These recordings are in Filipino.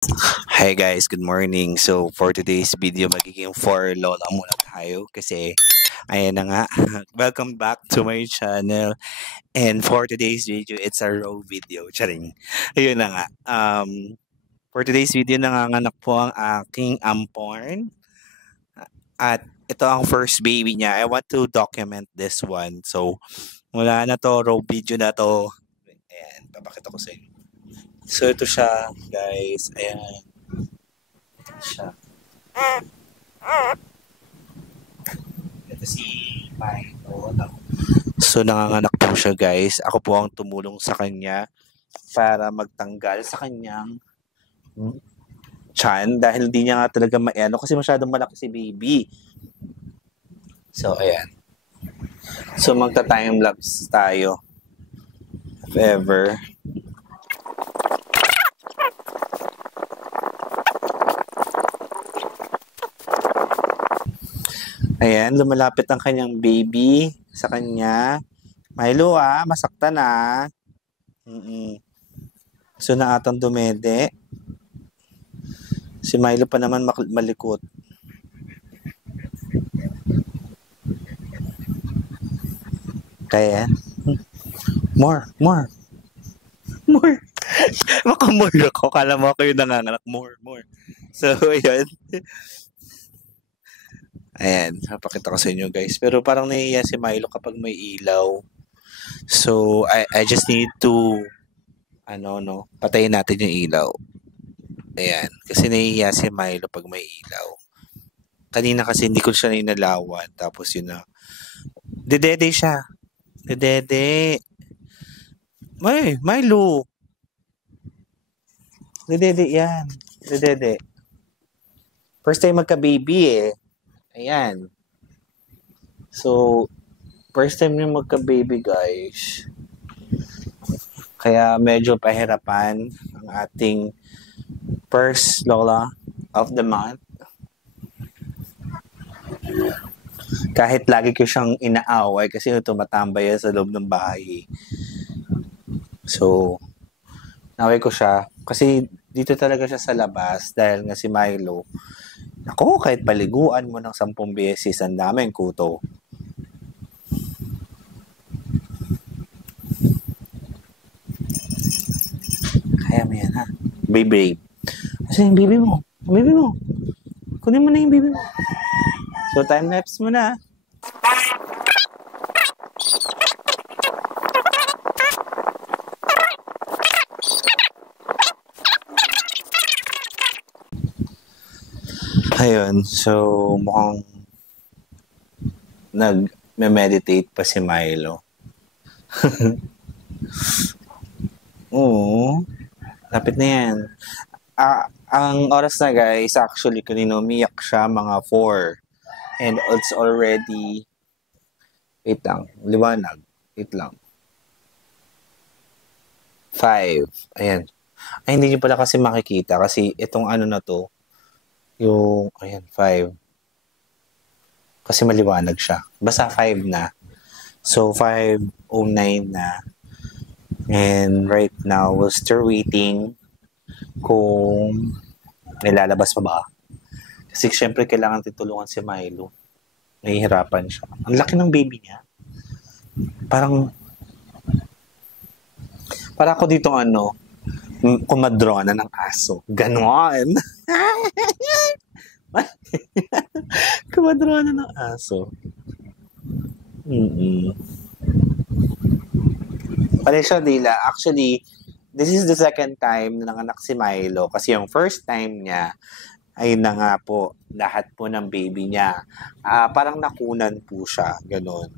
Hi guys, good morning. So for today's video, magiging for Lola muna tayo kasi ayan na nga. Welcome back to my channel. And for today's video, it's a raw video. Charing. Ayun na nga. For today's video, nanganganak po ang aking ampon. At ito ang first baby niya. I want to document this one. So mula na to, raw video na to. Ayan, papakita ko sa inyo. So ito siya, guys. Ayan siya. Ito si Milo. So nanganganak po siya, guys. Ako po ang tumulong sa kanya para magtanggal sa kanyang chan dahil hindi niya nga talaga maano kasi masyadong malaki si baby. So ayan. So magta-time lapse tayo. If ever. Ayan, lumalapit ang kanyang baby sa kanya. Milo masaktan na. So na atang dumede. Si Milo pa naman malikot. Kaya, more. Makamore ako. Kala mo ako yung nanganganak. More. So, ayun. Ayan, napakita ko sa inyo guys. Pero parang nahihiya si Milo kapag may ilaw. So, I just need to, patayin natin yung ilaw. Ayan, kasi nahihiya si Milo pag may ilaw. Kanina kasi hindi ko siya inalawan. Tapos yun na, dedede siya. Dedede. Milo. Dedede yan. Dedede. First time magka-baby eh. Ayan. So, first time yung magka-baby guys. Kaya medyo pahirapan ang ating first Lola of the month. Kahit lagi ko siyang inaaway kasi tumatambay sa loob ng bahay. So, naway ko siya kasi dito talaga siya sa labas dahil nga si Milo. Ako, kahit paliguan mo ng 10 beses, ang daming kuto. Kaya mo yan, ha? Baby. Kasi yung baby mo. Kunin mo na yung baby mo. So, time lapse mo na. Ayun, so mukhang nag-meditate pa si Milo. Oo, lapit na yan. Ang oras na guys, actually kanina umiyak siya mga 4. And it's already, wait lang, liwanag. Wait lang. 5. Ayan. Ay, hindi niyo pala kasi makikita kasi itong ano na to, yung, ayan, 5. Kasi maliwanag siya. Basta 5 na. So, 5:09 na. And right now, we're still waiting kung nilalabas pa ba. Kasi syempre, kailangan tutulungan si Milo. Nahihirapan siya. Ang laki ng baby niya. Parang ako dito kumadrona ng aso. Ganon. Kumadrona ng aso. Paresyo Dila, actually, this is the second time na nanganak si Milo kasi yung first time niya ay na nga po, lahat po ng baby niya. Parang nakunan po siya, ganun.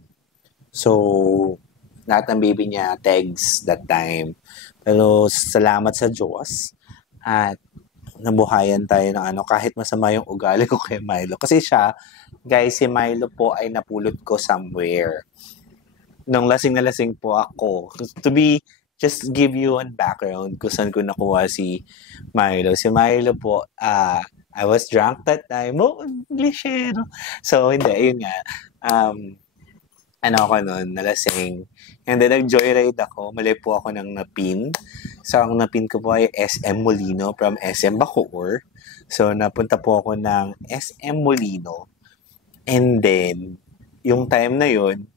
So, lahat ng baby niya, tags that time. Pero salamat sa Diyos at nabuhayan tayo ng kahit masama yung ugali ko kay Milo. Kasi siya, guys, si Milo po ay napulot ko somewhere. Nung lasing na lasing po ako. Just give you a background kung saan ko nakuha si Milo. Si Milo po, I was drunk that time. Englishero. So, hindi, yun nga. ano ako nun, nalasing. And then, nag-joyride ako. Mali po ako ng napin. So, ang napin ko po ay SM Molino from SM Bacoor. So, napunta po ako ng SM Molino. And then, yung time na yun,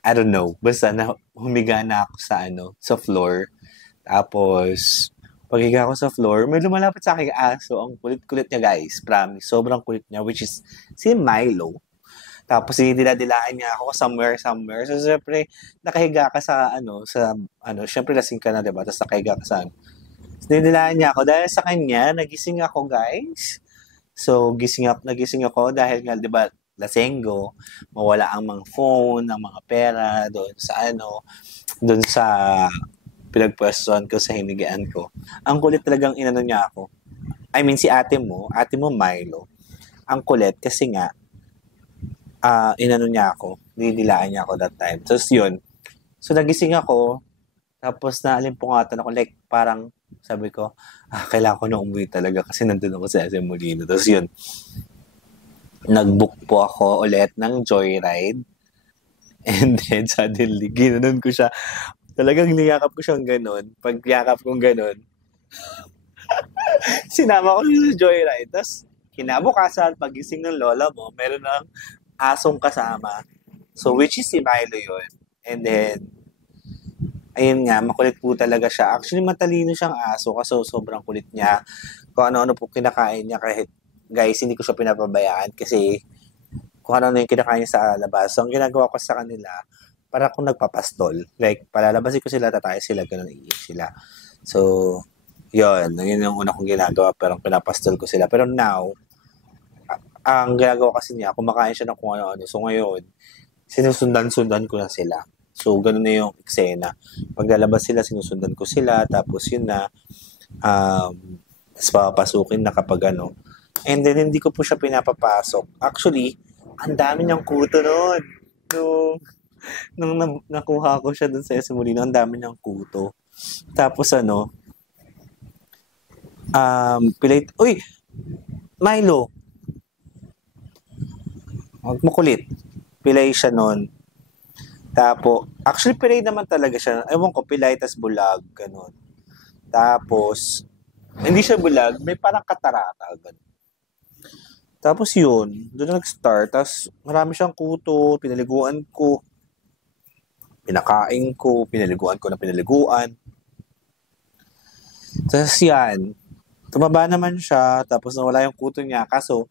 I don't know, basta na humiga na ako sa sa floor. Tapos, paghiga ako sa floor, may lumalapit sa akin aso. Ang kulit-kulit niya, guys. Promise. Sobrang kulit niya, which is si Milo. Tapos dinadilaan niya ako somewhere. So, syempre, nakahiga ka sa, syempre lasing ka na, diba? Tapos nakahiga ka sa, So, dinadilaan niya ako. Dahil sa kanya, nagising ako, guys. So, nagising ako dahil nga, diba, lasenggo, mawala ang mga phone, ang mga pera, doon sa pinagpwestuhan ko sa hinigaan ko. Ang kulit talagang inano niya ako. I mean, si ate mo Milo, ang kulit kasi nga, inano niya ako, dinilaan niya ako that time. Tapos yun, so nagising ako, tapos naalimpungatan ako, like parang sabi ko, kailangan ko na umuwi talaga kasi nandun ako sa SM Molino. Tapos yun, nag-book po ako ulit ng joyride. And then suddenly, ginanon ko siya. Talagang niyakap ko siyang ganon. Pag yakap kong ganon, sinama ko siya sa joyride. Tapos, kinabukasan, pagising ng lola mo, meron ng asong kasama. So, which is si Milo yun. And then, ayun nga, makulit po talaga siya. Actually, matalino siyang aso kasi sobrang kulit niya. Kung ano-ano po kinakain niya kahit, guys, hindi ko siya pinapabayaan kasi kung ano-ano yung kinakain niya sa labas. So, ang ginagawa ko sa kanila, para kung nagpapastol. Like, palalabasin ko sila, tatay sila, ganun iiyak sila. So, yun yung una kong ginagawa, pero pinapastol ko sila. Pero now, ang ginagawa kasi niya, kumakain siya ng kung ano-ano. So ngayon, sinusundan-sundan ko na sila. So, ganun na yung eksena. Paglalabas sila, sinusundan ko sila. Tapos yun na, tapos papapasukin na kapag ano. And then, hindi ko po siya pinapapasok. Actually, ang dami niyang kuto noon. Nung nakuha ko siya dun sa Esimulino, ang dami niyang kuto. Tapos pilit, uy, Milo, huwag makulit. Pilay siya nun. Tapos, actually, pilay naman talaga siya. Ewan ko, pilay, tas bulag, ganun. Tapos, hindi siya bulag, may parang katarata, ganun. Tapos yun, doon nag-start. Tapos, marami siyang kuto, pinaliguan ko, pinakain ko, pinaliguan ko na pinaliguan. Tapos yan, tumaba naman siya, tapos nawala yung kuto niya. Kaso,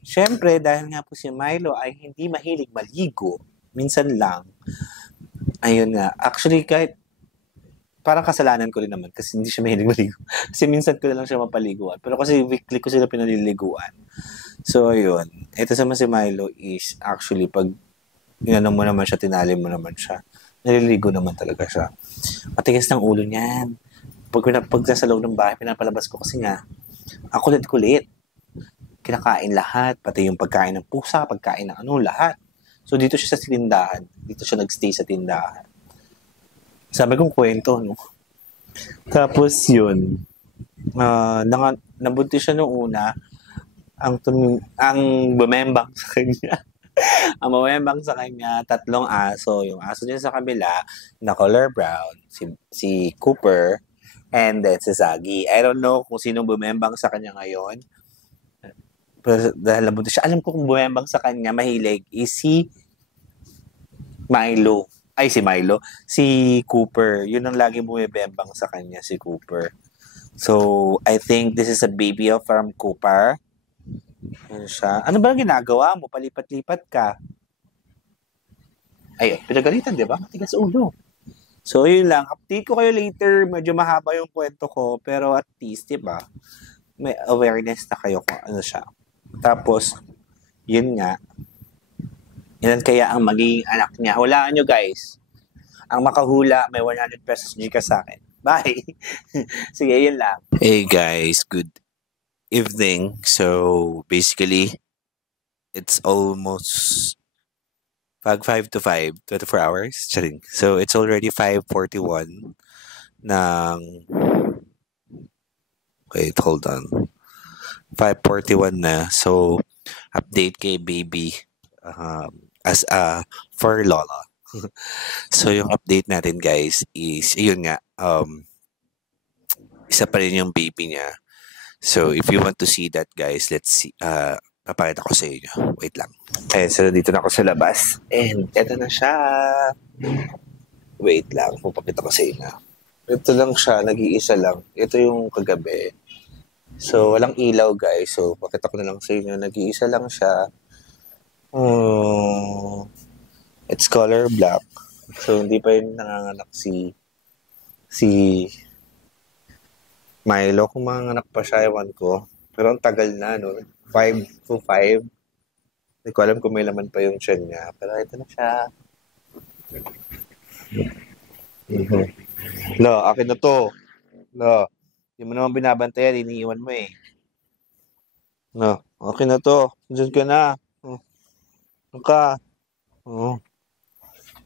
syempre, dahil nga po si Milo ay hindi mahilig maligo, minsan lang, ayun nga, actually kahit parang kasalanan ko rin naman kasi hindi siya mahilig maligo. Kasi minsan ko na lang siya mapaliguan. Pero kasi weekly ko sila pinaliliguan. So, ayun. Ito sa si Milo is actually pag inano mo naman siya, tinali mo naman siya, naliligo naman talaga siya. Matigas ng ulo niyan. Pag nasa loob ng bahay, pinapalabas ko kasi nga, ang kulit-kulit. Kinakain lahat, pati yung pagkain ng pusa, pagkain ng lahat. So, dito siya sa tindahan. Dito siya nagstay sa tindahan. Sabi kong kwento, no? Tapos, yun. Nabuntis siya noong una, ang bumembang sa kanya. Ang bumembang sa kanya, 3 aso. Yung aso niya sa kabila, na color brown, si Cooper, and then si Zaggy. I don't know kung sino bumembang sa kanya ngayon. Pero dahil nabuntis siya, alam ko kung bumembang sa kanya, mahilig, is si Milo. Ay, si Milo. Si Cooper. Yun ang lagi bumibembang sa kanya, si Cooper. So, I think this is a baby from Cooper. Yan siya. Ano ba ang ginagawa mo? Palipat-lipat ka. Ay, pinagalitan, di ba? Matigas ulo. So, yun lang. Update ko kayo later. Medyo mahaba yung kwento ko. Pero at least, di ba? May awareness na kayo kung ano siya. Tapos, yun nga. Ilan kaya ang magiging anak niya? Hulaan nyo, guys. Ang makahula, may 100 pesos Gcash sa akin. Bye! Sige, yun lang. Hey, guys. Good evening. So, basically, it's almost 5 to 5, 24 hours. Charing. So, it's already 5:41 ng... Wait, hold on. 5:41 na. So, update kay baby. as a for Lola. So yung update natin guys is yun nga isa pa rin yung baby niya. So if you want to see that guys, let's see papakita ko sa inyo. Wait lang. So dito na ako sa labas and eto na siya. Wait lang, papakita ko sa inyo. Ito lang siya, nag-iisa lang. Ito yung kagabi. So walang ilaw guys. So pakita ko na lang sa inyo, nag-iisa lang siya. It's color black. So hindi pa yun nanganganak si Milo. Kung manganganak pa siya, ewan ko. Pero ang tagal na, no? 5 to 5. Hindi ko alam kung may laman pa yung tiyan niya. Pero ito na siya. No, akin na to. No, hindi mo naman binabantayan, iniiwan mo eh. No, akin na to. Diyan ka na. Ano ka?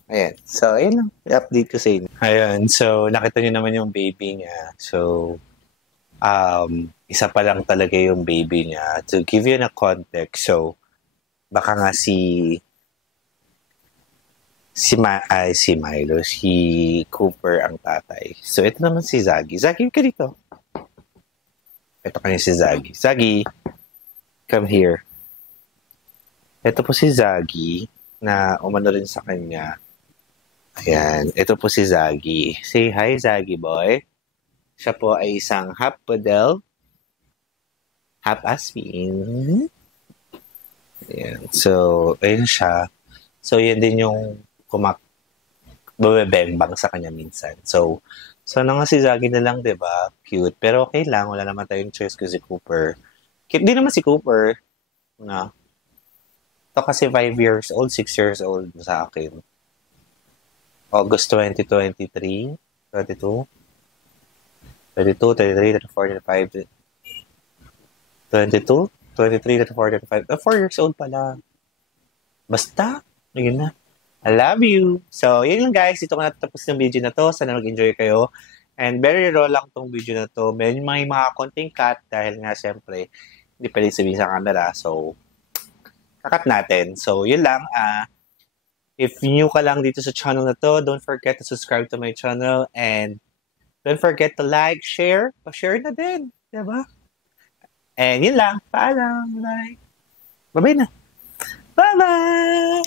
Ayan. So, ayun lang. I-update ko sa inyo. Ayan. So, nakita niyo naman yung baby niya. So, isa pa lang talaga yung baby niya. To give you a context, so, baka nga si Milo, si Cooper ang tatay. So, ito naman si Zaggy. Zaggy, ka dito. Ito kanya si Zaggy. Zaggy, come here. Ito po si Zaggy na umano rin sa kanya. Ayan. Ito po si Zaggy. Say hi, Zaggy boy. Siya po ay isang half poodle, half aspin. Ayan. So, ayun siya. So, yun din yung bumibembang sa kanya minsan. So nga si Zaggy na lang, diba? Cute. Pero okay lang. Wala naman tayong choice kasi si Cooper. Cute din naman si Cooper. No? Ito kasi 5 years old, 6 years old sa akin. August 2023, 22, 23, 24, 25, 22, 23, 24, 25. 4 years old pala. Basta, yun na. I love you. So, yun lang guys. Ito ko natapos ng video na to. Sana mag-enjoy kayo. And very raw lang tong video na to. May mga konting cut dahil nga syempre, hindi pwede sabihin sa camera. So, kakat natin. So, yun lang. If new ka lang dito sa channel na to, don't forget to subscribe to my channel and don't forget to like, share. Pa-share na din. Diba? And yun lang. Paalam. Bye. Bye-bye na. Bye-bye!